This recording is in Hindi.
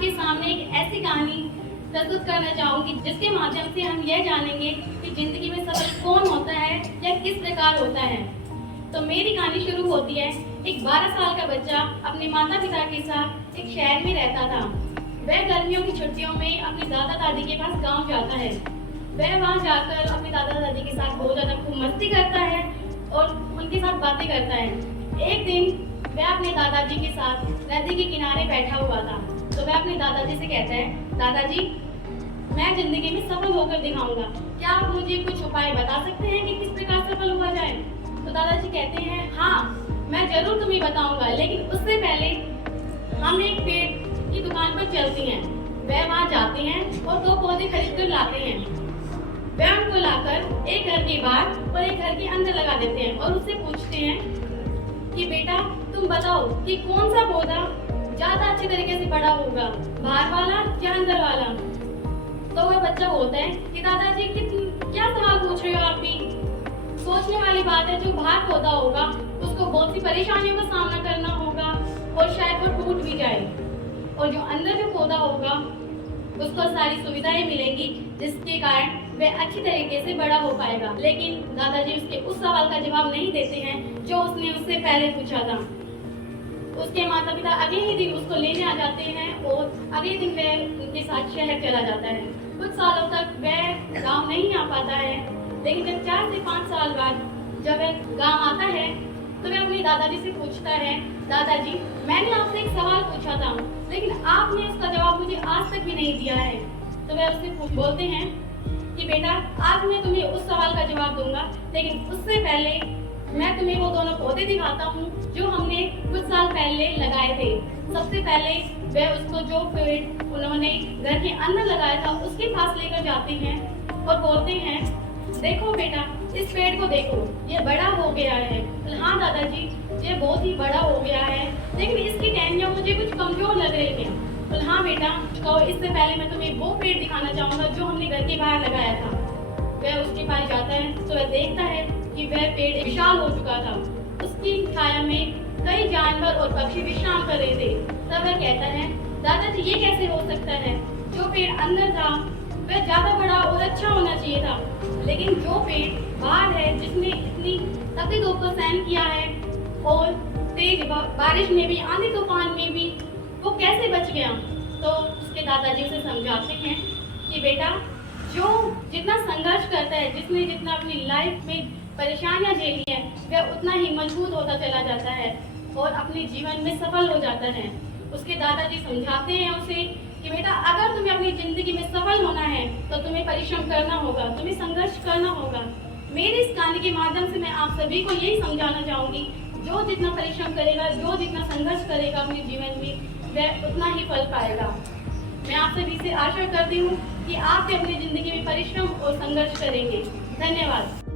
आपके सामने एक ऐसी कहानी प्रस्तुत करना चाहूंगी जिसके माध्यम से हम यह जानेंगे कि जिंदगी में सफल कौन होता है या किस प्रकार होता है। तो मेरी कहानी शुरू होती है। एक 12 साल का बच्चा अपने माता पिता के साथ एक शहर में रहता था। वह गर्मियों की छुट्टियों में अपने दादा दादी के पास गांव जाता है। वह वहां जाकर अपने दादा दादी के साथ बहुत ज्यादा खूब मस्ती करता है और उनके साथ बातें करता है। एक दिन वह अपने दादाजी के साथ नदी के किनारे बैठा हुआ था। तो वह अपने दादाजी से कहता है, दादाजी मैं जिंदगी में सफल होकर दिखाऊंगा, क्या आप मुझे कुछ उपाय बता सकते हैं कि किस प्रकार सफल हुआ जाए। तो दादाजी कहते हैं, हाँ मैं जरूर तुम्हें बताऊंगा, लेकिन उससे पहले हम एक पेड़ की दुकान पर चलती हैं। वह वहां जाते हैं और 2 पौधे खरीद कर लाते हैं। वह उनको लाकर एक घर के बाहर और एक घर के अंदर लगा देते हैं और उससे पूछते हैं कि बेटा तुम बताओ कि कौन सा पौधा ज्यादा अच्छे तरीके से बड़ा होगा, बाहर वाला या अंदर वाला। तो वह बच्चा बोलता है कि दादाजी क्या सवाल पूछ रहे हो आप भी। सोचने वाली बात है, जो बाहर पौधा होगा उसको बहुत सी परेशानियों का सामना करना होगा और शायद वो टूट भी जाए, और जो अंदर जो पौधा होगा उसको सारी सुविधाएं मिलेंगी जिसके कारण वह अच्छी तरीके से बड़ा हो पाएगा। लेकिन दादाजी उसके उस सवाल का जवाब नहीं देते हैं जो उसने उससे पहले पूछा था। उसके माता पिता अगले ही दिन उसको लेने आ जाते हैं और अगले दिन वह उनके साथ शहर चला जाता है। कुछ सालों तक वह गांव नहीं आ पाता है, लेकिन जब 4 से 5 साल बाद जब वह गांव आता है तो वह अपने दादाजी से पूछता है, दादाजी मैंने आपसे एक सवाल पूछा था लेकिन आपने उसका जवाब मुझे आज तक भी नहीं दिया है। तो वह उससे बोलते हैं कि बेटा आज मैं तुम्हें उस सवाल का जवाब दूंगा, लेकिन उससे पहले मैं तुम्हें वो दोनों पौधे दिखाता हूँ जो हमने कुछ साल पहले लगाए थे। सबसे पहले वह उसको जो पेड़ उन्होंने घर के अंदर लगाया था उसके पास लेकर जाते हैं और बोलते हैं, देखो बेटा इस पेड़ को देखो, ये बड़ा हो गया है। हाँ दादाजी ये बहुत ही बड़ा हो गया है, लेकिन इसकी टहनियाँ मुझे कुछ कमजोर लग रही हैं। तो हाँ बेटा, तो इससे पहले मैं तुम्हें वो पेड़ दिखाना चाहूंगा जो हमने घर के बाहर लगाया था। वह उसके पास जाता है तो वह देखता है कि वह पेड़ विशाल हो चुका था। उसकी छाया में कई जानवर और पक्षी विश्राम कर रहे थे। तब वह कहता है, दादाजी ये कैसे हो सकता है, जो पेड़ अंदर था वह ज्यादा बड़ा और अच्छा होना चाहिए था, लेकिन जो पेड़ बाहर है जिसने इतनी तपती धूप को सहन किया है और तेज बारिश में भी, आंधी तूफान में भी, वो कैसे बच गया। तो उसके दादाजी उसे समझाते हैं कि बेटा जो जितना संघर्ष करता है, जिसने जितना अपनी लाइफ में परेशानियां झेली है, वह उतना ही मजबूत होता चला जाता है और अपने जीवन में सफल हो जाता है। उसके दादाजी समझाते हैं उसे कि बेटा अगर तुम्हें अपनी जिंदगी में सफल होना है तो तुम्हें परिश्रम करना होगा, तुम्हें संघर्ष करना होगा। मेरी इस कहानी के माध्यम से मैं आप सभी को यही समझाना चाहूंगी, जो जितना परिश्रम करेगा, जो जितना संघर्ष करेगा अपने जीवन में, वह उतना ही फल पाएगा। मैं आप सभी से आशा करती हूँ कि आप भी अपनी जिंदगी में परिश्रम और संघर्ष करेंगे। धन्यवाद।